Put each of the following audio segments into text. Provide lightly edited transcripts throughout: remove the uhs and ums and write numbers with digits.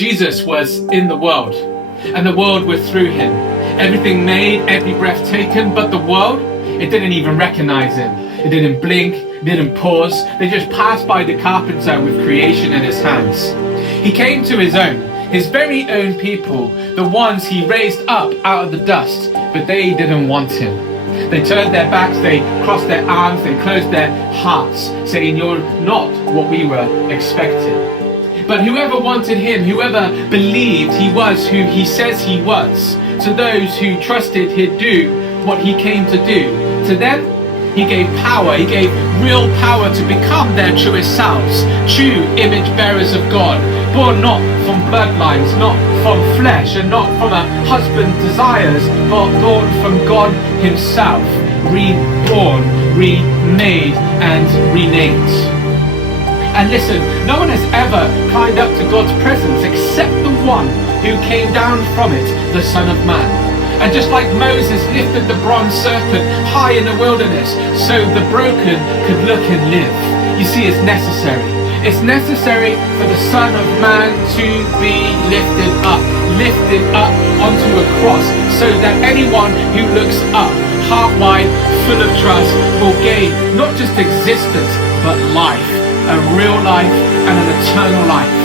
Jesus was in the world, and the world was through him. Everything made, every breath taken, but the world, it didn't even recognize him. It didn't blink, it didn't pause. They just passed by the carpenter with creation in his hands. He came to his very own people, the ones he raised up out of the dust, but they didn't want him. They turned their backs, they crossed their arms, they closed their hearts, saying, "You're not what we were expecting." But whoever wanted him, whoever believed he was who he says he was, to those who trusted he'd do what he came to do, to them, he gave power, he gave real power to become their truest selves, true image bearers of God, born not from bloodlines, not from flesh, and not from a husband's desires, but born from God himself, reborn, remade, and renamed. And listen, no one has ever climbed up to God's presence except the one who came down from it, the Son of Man. And just like Moses lifted the bronze serpent high in the wilderness so the broken could look and live. You see, it's necessary. It's necessary for the Son of Man to be lifted up onto a cross, so that anyone who looks up, heart wide, full of trust, will gain not just existence, but life, a real life and an eternal life.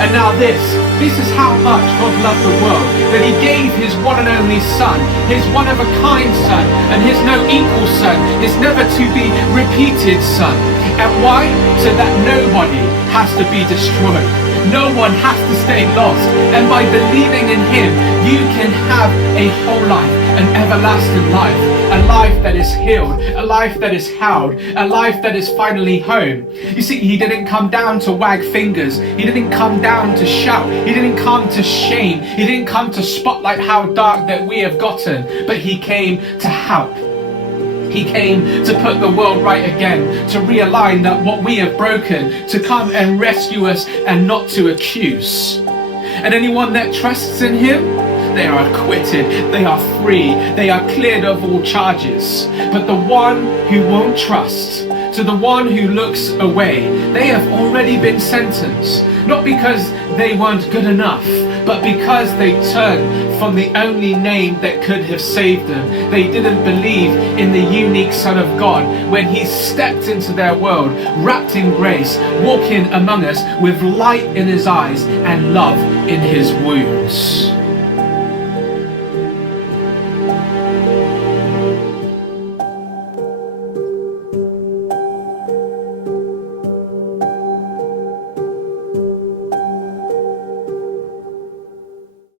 And now this is how much God loved the world, that he gave his one and only Son, his one of a kind Son, and his no equal Son, his never to be repeated Son. And why? So that nobody has to be destroyed. No one has to stay lost. And by believing in him, you can have a whole life, an everlasting life, a life that is healed, a life that is held, a life that is finally home. You see, he didn't come down to wag fingers. He didn't come down to shout. He didn't come to shame. He didn't come to spotlight how dark that we have gotten, but he came to help. He came to put the world right again, to realign that what we have broken, to come and rescue us and not to accuse. And anyone that trusts in him, they are acquitted, they are free, they are cleared of all charges. But the one who won't trust, to the one who looks away, they have already been sentenced. Not because they weren't good enough, but because they turned from the only name that could have saved them. They didn't believe in the unique Son of God when he stepped into their world, wrapped in grace, walking among us with light in his eyes and love in his wounds.